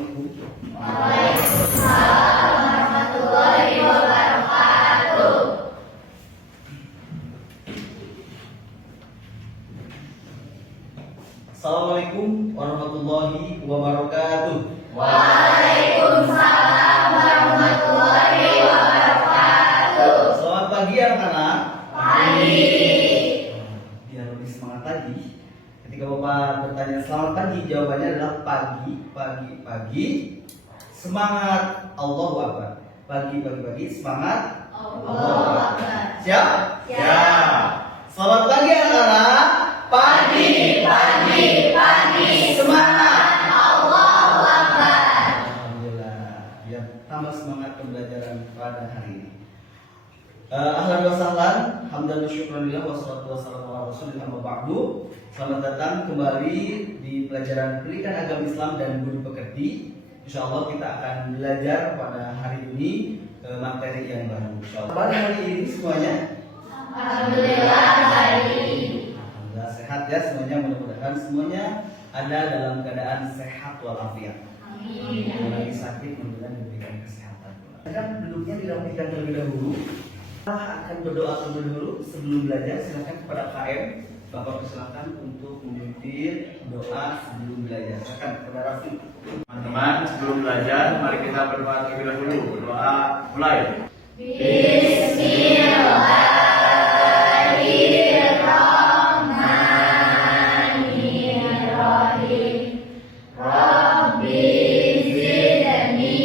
Assalamualaikum. Waalaikumsalam warahmatullahi wabarakatuh. Assalamualaikum warahmatullahi wabarakatuh. Waalaikumsalam warahmatullahi wabarakatuh. Selamat pagi anak-anak. Pagi. Biar lebih semangat lagi. Ketika Bapak bertanya selamat pagi, jawabannya adalah pagi, pagi, pagi. Semangat, Allahu Akbar. Pagi, pagi, pagi. Semangat, Allahu Akbar. Siap? Siap. Selamat pagi anak-anak. Pagi, pagi, pagi. Semangat, Allahu Akbar. Alhamdulillah. Biar tambah semangat pembelajaran pada hari ini. Ahlan wa sahlan, hamdan wa syukran lillah wassalatu wassalamu ala rasulillah wa ba'du. Selamat datang kembali di pelajaran Pendidikan Agama Islam dan Budi Pekerti. Insyaallah kita akan belajar pada hari ini materi yang baru. Insyaallah. Pada hari ini semuanya Alhamdulillah baik. alhamdulillah sehat ya semuanya, mudah-mudahan semuanya ada dalam keadaan sehat walafiat. Amin. Yang lagi sakit mudah-mudahan diberikan kesehatan. Akan duduknya dirapikan terlebih dahulu. Kita akan berdoa terlebih dahulu sebelum belajar. Silakan kepada KM, Bapak persilakan untuk memimpin doa sebelum belajar. Silakan kepada Rafi. Teman-teman, sebelum belajar, mari kita berdoa terlebih dahulu. Doa mulai. Bismillahirrahmanirrahim. Rabbi zidni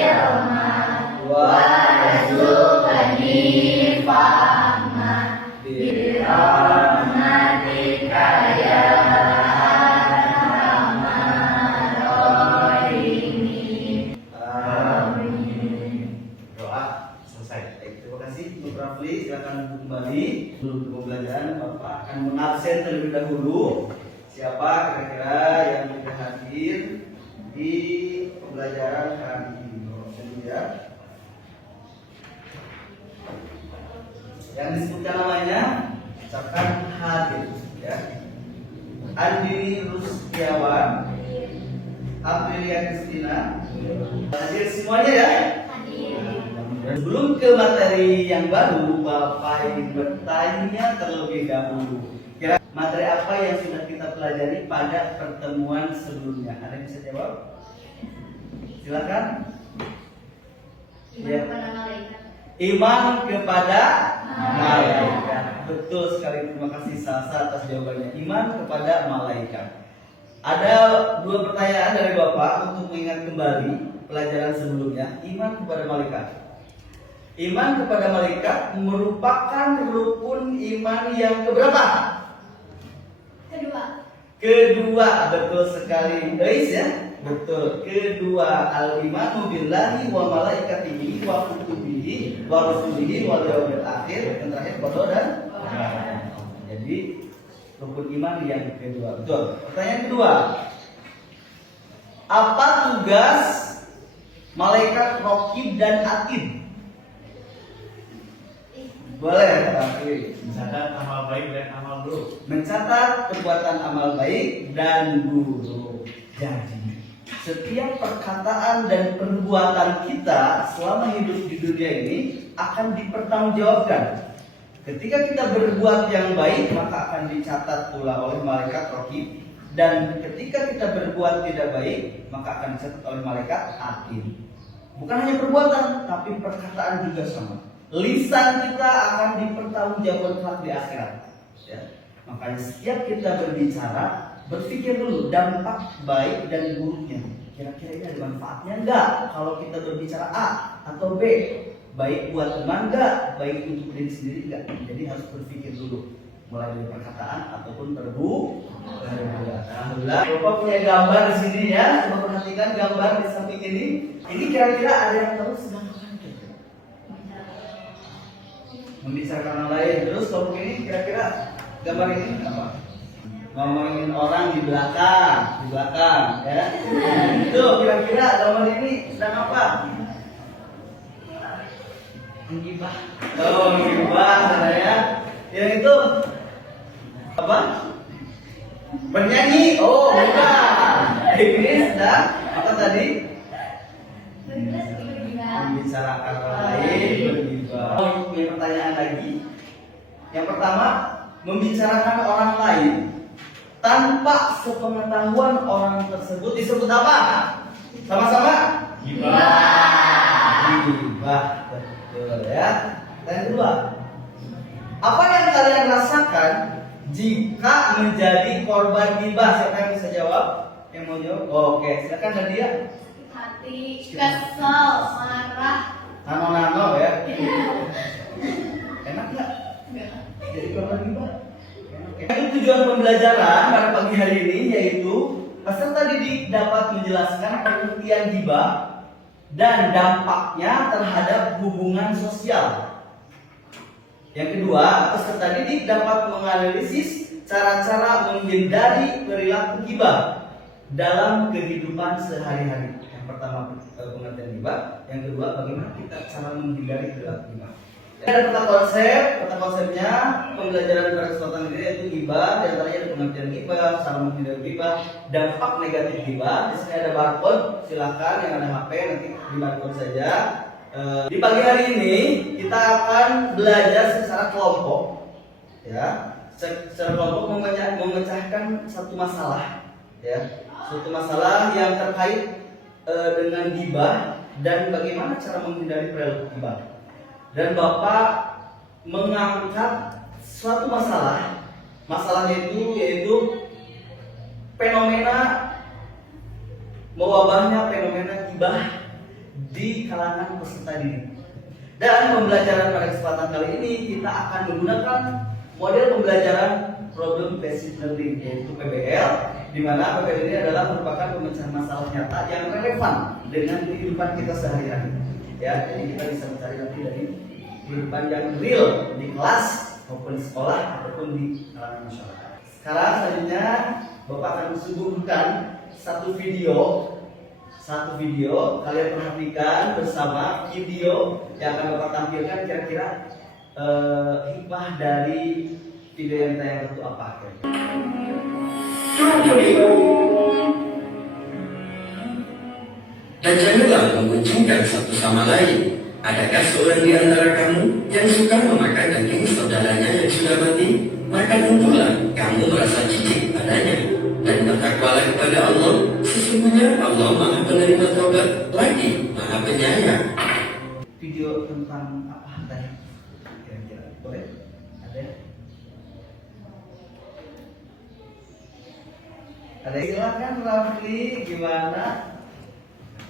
ilma warzuqni fahma birahmatika ya arhamar rahimin. Doa selesai. Baik, terima kasih untuk Rafli. Silakan duduk kembali. Sebelum pembelajaran, Bapak akan mengabsen terlebih dahulu. Siapa kira-kira yang sudah hadir di pembelajaran hari ini? Absen dulu ya. Yang disebutkan namanya, ucapkan hadir ya. Andini Rustiawan, Aprilia Kristina, hadir semuanya ya. Sebelum ke materi yang baru, Bapak ingin bertanya terlebih dahulu. Kira materi apa yang sudah kita pelajari pada pertemuan sebelumnya? Ada yang bisa jawab? Silakan. Ya. Iman kepada malaikat. Betul sekali, terima kasih Salsa atas jawabannya. Iman kepada malaikat. Ada dua pertanyaan dari Bapak untuk mengingat kembali pelajaran sebelumnya. Iman kepada malaikat. Iman kepada malaikat merupakan rukun iman yang keberapa? Kedua, betul sekali. Guys ya, betul. Kedua, al-imanu billahi wa malaikatihi wa kutubihi wa rusulihi wal yaumil akhir. Yang terakhir qada dan jadi rukun iman yang kedua. Betul. Pertanyaan kedua. Apa tugas malaikat raqib dan atid? Boleh, Pak. Mencatat amal baik dan amal buruk. Mencatat perbuatan amal baik dan buruk. Jadi, setiap perkataan dan perbuatan kita selama hidup di dunia ini akan dipertanggungjawabkan. Ketika kita berbuat yang baik, maka akan dicatat pula oleh malaikat raqib. Dan ketika kita berbuat tidak baik, maka akan dicatat oleh malaikat atid. Bukan hanya perbuatan, tapi perkataan juga sama. Lisan kita akan dipertanggungjawabkan di akhirat. Ya. Makanya setiap kita berbicara, berpikir dulu dampak baik dan buruknya. Kira-kira ini ada manfaatnya enggak kalau kita berbicara A atau B? Baik buat teman enggak? Baik untuk diri sendiri enggak? Jadi harus berpikir dulu, mulai dari perkataan ataupun perbuatan. Alhamdulillah. Bapak punya gambar di sini ya. Coba perhatikan gambar di samping ini. Ini kira-kira ada yang tahu sedang apa? Membicarakan orang lain. Terus kalau begini kira-kira gambar ini apa? Ngomongin orang di belakang ya. Itu kira-kira gambar ini sedang apa? Menggibah. Oh, menggibah ya. Yang itu apa? Bernyanyi. Oh, bukan. Iblis dan apa tadi? Membicarakan orang lain, bergibah. Oh, punya pertanyaan lagi. Yang pertama, membicarakan orang lain tanpa sepengetahuan orang tersebut disebut apa? Sama-sama? Gibah, betul ya. Dan yang kedua, apa yang kalian rasakan jika menjadi korban gibah? Siapa yang bisa jawab? Yang mau jawab? Oke, silakan Nadia. Hati, kesel, marah. Nano ya. Enak nggak? Jadi korban gibah? Itu tujuan pembelajaran pada pagi hari ini, yaitu peserta didik dapat menjelaskan pengertian gibah dan dampaknya terhadap hubungan sosial. Yang kedua, peserta didik dapat menganalisis cara-cara menghindari perilaku gibah dalam kehidupan sehari-hari. Yang pertama, pengertian gibah. Yang kedua, bagaimana kita cara menghindari perilaku gibah. Ada peta konsepnya pembelajaran pada kesempatan ini yaitu gibah. Di antaranya ada pengertian gibah, cara menghindari gibah, dampak negatif gibah. Di sini ada barcode, silakan yang ada HP nanti di barcode saja. Di pagi hari ini kita akan belajar secara kelompok, ya. Secara kelompok memecahkan satu masalah, ya. Suatu masalah yang terkait dengan gibah dan bagaimana cara menghindari perilaku gibah. Dan Bapak mengangkat suatu masalahnya itu yaitu mewabahnya fenomena gibah di kalangan peserta didik. Dan pembelajaran pada kesempatan kali ini kita akan menggunakan model pembelajaran problem based learning yaitu PBL, di mana PBL ini adalah merupakan pemecahan masalah nyata yang relevan dengan kehidupan kita sehari-hari. Ya, jadi kita bisa mencari nanti dari kehidupan yang real di kelas maupun di sekolah ataupun di kalangan masyarakat. Sekarang selanjutnya Bapak akan mensuguhkan satu video. Kalian perhatikan bersama video yang akan Bapak tampilkan. Kira-kira hikmah dari video yang ditayangkan itu apa? Dan janganlah mengucilkan satu sama lain. Adakah seorang di antara kamu yang suka memakan daging saudaranya yang sudah mati? Maka tentulah kamu merasa jijik padanya. Dan bertakwalah kepada Allah. Sesungguhnya Allah Maha Penerima Taubat lagi Maha Penyayang. Video tentang apa tadi? Kira-kira boleh? Ada? Ada, silakan Rafli, gimana?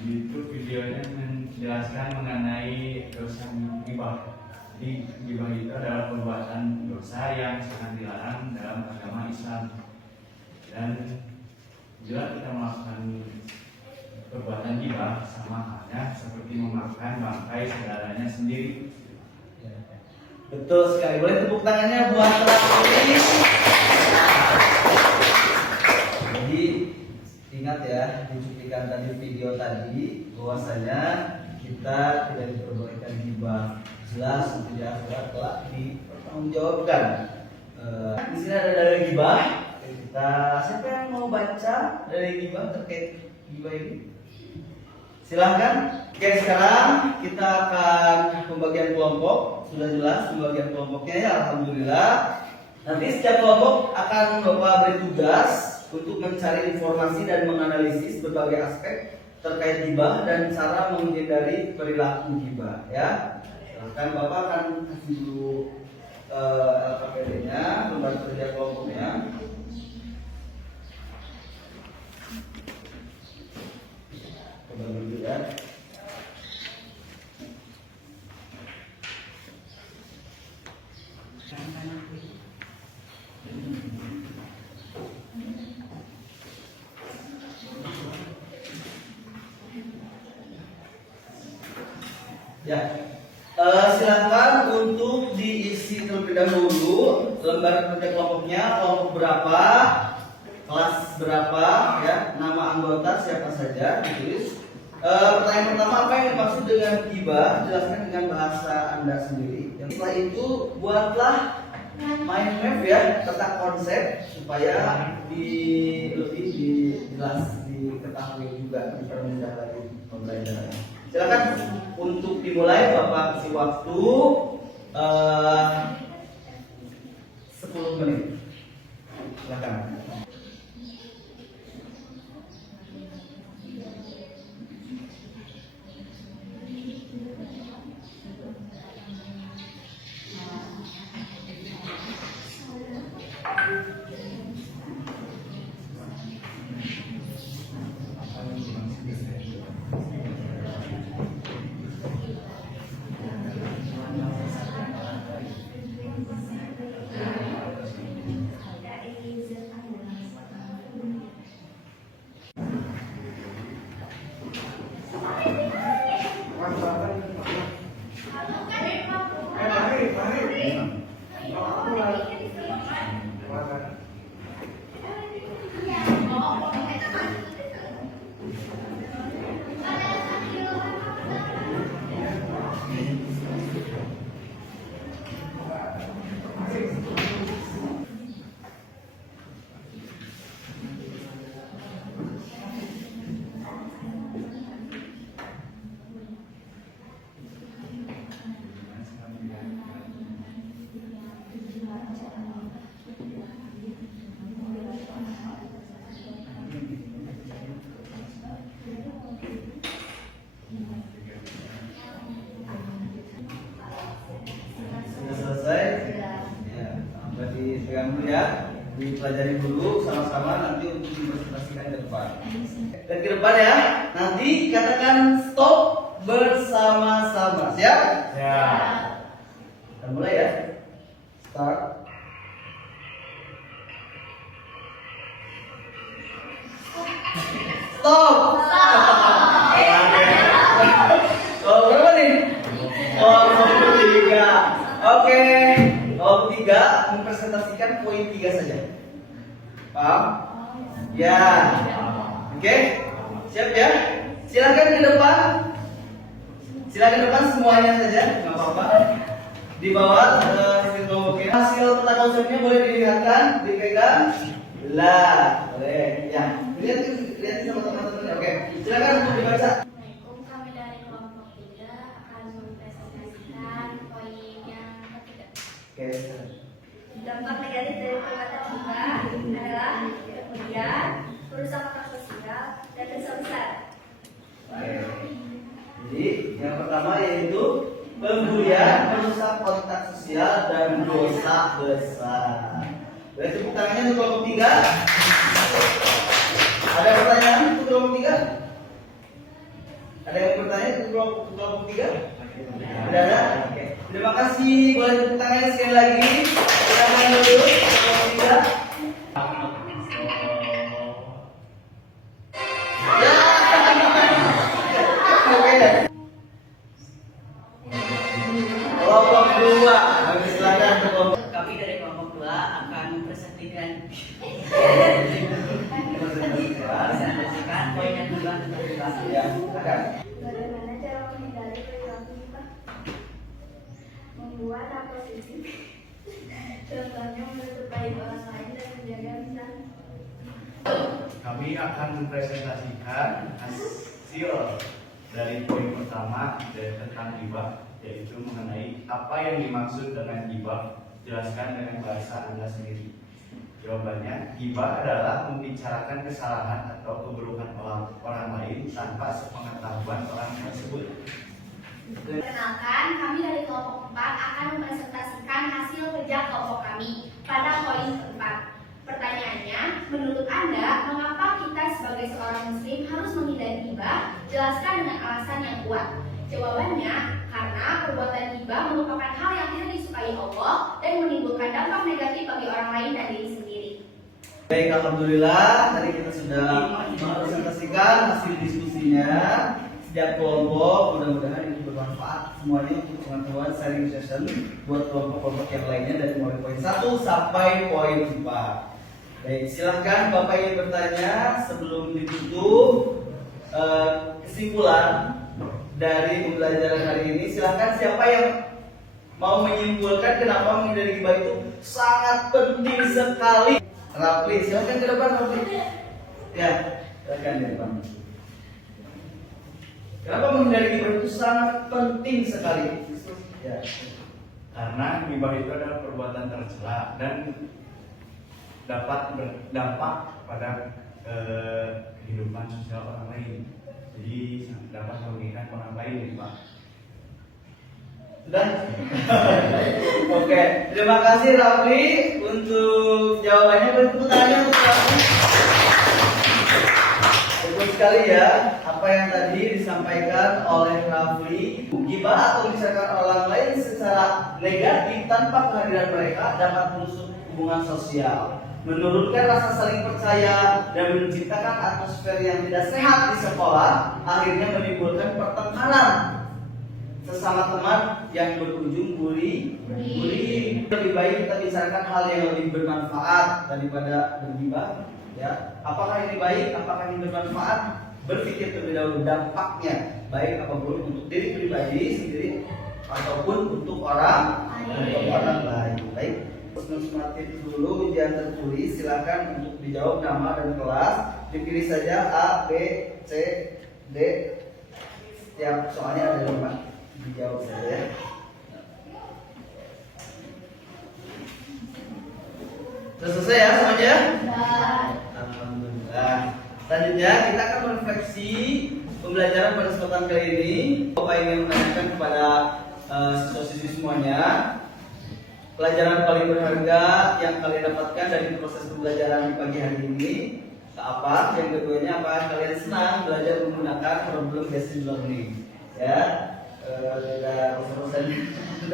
Itu videonya menjelaskan mengenai dosa gibah. Jadi gibah itu adalah perbuatan dosa yang sangat dilarang dalam agama Islam. Dan bila kita melakukan perbuatan gibah sama halnya seperti memakan bangkai saudaranya sendiri. Betul sekali. Boleh tepuk tangannya buat Rafli. Jadi ingat ya, di cuplikan tadi video tadi bahwasanya kita tidak diperbolehkan gibah. Jelas nanti di akhirat telah dipertanggungjawabkan. Di sini ada dalil gibah. Siapa yang mau baca dari gibah terkait gibah ini? Silahkan. Oke, sekarang kita akan pembagian kelompok. Sudah jelas pembagian kelompoknya ya, alhamdulillah. Nanti setiap kelompok akan Bapak beri tugas untuk mencari informasi dan menganalisis berbagai aspek terkait gibah dan cara menghindari perilaku gibah ya. Silahkan Bapak akan kasih dulu LKPD-nya, lembar kerja kelompoknya. Dulu ya. Ya, silakan untuk diisi terlebih dahulu lembar kerja kelompoknya, kelompok berapa, kelas berapa, ya, nama anggota siapa saja ditulis. Pertanyaan pertama, apa yang dimaksud dengan gibah? Jelaskan dengan bahasa Anda sendiri. Setelah itu buatlah main map ya tentang konsep supaya lebih jelas diketahui juga, dipermudah lagi pembelajarannya. Silakan untuk dimulai, Bapak kasih waktu 10 menit. Silakan. Pegang dulu ya, dipelajari dulu sama-sama nanti untuk dipresentasikan ke depan. Dan ke depan ya, nanti katakan stop bersama-sama. Siap? Siap. Kita mulai ya. Start. Stop. Oh, berapa nih? Oh, 23. Oke. 23 mempresentasikan poin 3 saja. Paham? Ya. Oke. Siap ya? Silakan ke depan. Silakan ke depan semuanya saja, nggak apa-apa. Di bawah hasil kelompoknya. Hasil tata konsepnya boleh dilihatkan, dipegang. Lah, boleh. Ya. Lihat sama teman-teman. Oke. Silakan untuk dibaca. Assalamualaikum, kami dari kelompok 3 akan mempresentasikan poin yang ketiga. Oke. Dampak negatif dari perbuatan riba adalah kemudian merusak kontak sosial dan dosa besar. Oke. Jadi yang pertama yaitu pembulian, merusak kontak sosial dan dosa besar. Boleh tepuk tangannya untuk kelompok 3. Ada pertanyaan untuk kelompok 3? Ada yang bertanya untuk kelompok 3? Tidak ada? Oke. Terima kasih. Boleh tepuk tangannya sekali lagi. Silakan dulu kelompok 3. Kelompok 2. Silakan kelompok. Kami dari kelompok 2 akan mempresentasikan poin yang kedua tentang riba. Ya, silakan. Bagaimana cara menghindari perilaku riba? Membuat hak positif. Contohnya menutup aib orang lain dan menjaga lisan. Kami akan mempresentasikan hasil dari poin pertama tentang riba, yaitu mengenai apa yang dimaksud dengan riba. Jelaskan dengan bahasa Anda sendiri. Jawabannya, riba adalah membicarakan kesalahan atau keburukan orang lain tanpa sepengetahuan orang tersebut. Perkenalkan, kami dari kelompok 4 akan mempresentasikan hasil kerja kelompok kami pada poin keempat. Pertanyaannya, menurut Anda, mengapa kita sebagai seorang muslim harus menghindari riba? Jelaskan dengan alasan yang kuat. Jawabannya, karena perbuatan riba merupakan hal yang tidak disukai Allah dan menimbulkan dampak negatif bagi orang lain dan diri sendiri. Baik, alhamdulillah tadi kita sudah mempresentasikan hasil diskusinya setiap kelompok. Mudah-mudahan ini bermanfaat semuanya untuk pengetahuan sharing session buat kelompok-kelompok yang lainnya dari mulai poin 1 sampai poin 4. Baik, silahkan Bapak yang bertanya sebelum ditutup kesimpulan dari pembelajaran hari ini. Silahkan siapa yang mau menyimpulkan kenapa menghindari ghibah itu sangat penting sekali. Rafli, silakan ke depan Rafli. Ya, silakan ke depan. Kenapa menghindari ghibah itu sangat penting sekali? Ya. Karena ghibah itu adalah perbuatan tercela dan dapat berdampak pada kehidupan sosial orang lain. Jadi dapat merugikan orang lain, Pak. Sudah? Oke, terima kasih Rafli untuk jawabannya. Berikut pertanyaan untuk Rafli. Betul sekali ya, apa yang tadi disampaikan oleh Rafli. Ghibah atau membicarakan orang lain secara negatif tanpa kehadiran mereka dapat merusak hubungan sosial, menurunkan rasa saling percaya, dan menciptakan atmosfer yang tidak sehat di sekolah, akhirnya menimbulkan pertengkaran sesama teman yang berujung bullying. Lebih baik kita bicarakan hal yang lebih bermanfaat daripada bergibah. Ya, apakah ini baik? Apakah ini bermanfaat? Berpikir terlebih dahulu dampaknya, baik apapun untuk diri pribadi sendiri ataupun untuk orang lain. Baik, normatif dulu ujian tertulis. Silakan untuk dijawab nama dan kelas. Dipilih saja A, B, C, D. Yang soalnya ada 5. Dijawab saja. Sudah selesai ya semuanya? Alhamdulillah. Selanjutnya kita akan merefleksi pembelajaran pada kesempatan kali ini. Bapak ingin menanyakan kepada siswa-siswi semuanya, pelajaran paling berharga yang kalian dapatkan dari proses pembelajaran di pagi hari ini apa? Yang keduanya, apakah kalian senang belajar menggunakan problem-based learning? Ya, dan untuk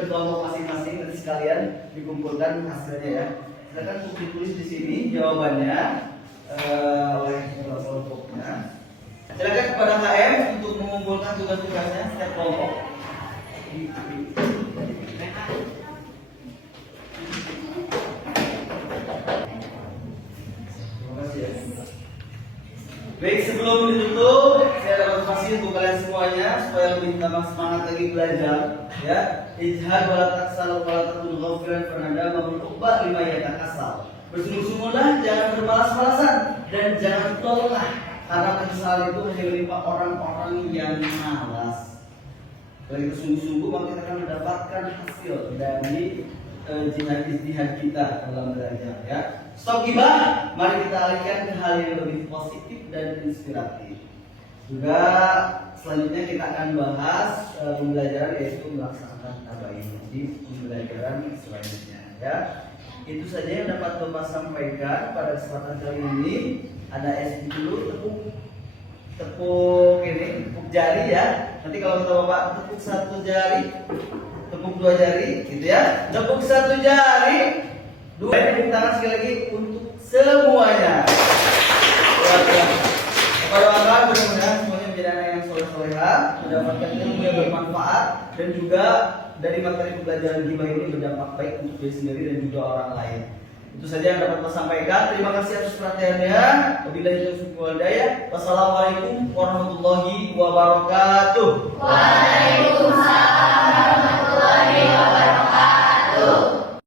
kelompok masing-masing nanti sekalian dikumpulkan hasilnya ya. Silakan ditulis di sini jawabannya oleh kelompoknya. Silakan kepada KM untuk mengumpulkan tugas-tugasnya setiap kelompok. Terima kasih ya. Baik, sebelum ditutup, saya ada motivasi untuk kalian semuanya supaya lebih tambah semangat lagi belajar. Ya, ijhad wala taksal wala takun ghafiran fanada mamluba lima yatakasal. Bersungguh-sungguhlah, jangan bermalas-malasan dan jangan tolonglah, karena penyesalan itu hanya menimpa orang-orang yang malas. Kalau kita sungguh-sungguh, maka kita akan mendapatkan hasil dari jihad kita dalam belajar. Ya, stop ghibah, mari kita alihkan ke hal yang lebih positif dan inspiratif. Juga selanjutnya kita akan bahas pembelajaran yaitu melaksanakan tabayun di pembelajaran selanjutnya. Ya, itu saja yang dapat Bapak sampaikan pada kesempatan kali ini. Ada SB dulu, tepuk jari ya. Nanti kalau kata Bapak tepuk 1 jari, tepuk 2 jari, gitu ya. Tepuk 1 jari, 2 tepuk tangan sekali lagi untuk semuanya. Kepada Allah, mudah-mudahan semuanya menjadi anak yang soleh-soleha, mendapatkan ilmu yang bermanfaat, dan juga dari materi pembelajaran ghibah ini berdampak baik untuk diri sendiri dan juga orang lain. Itu saja yang dapat saya sampaikan. Terima kasih atas perhatiannya. Wabillahi taufiq wal hidayah. Wassalamualaikum warahmatullahi wabarakatuh. Waalaikumsalam.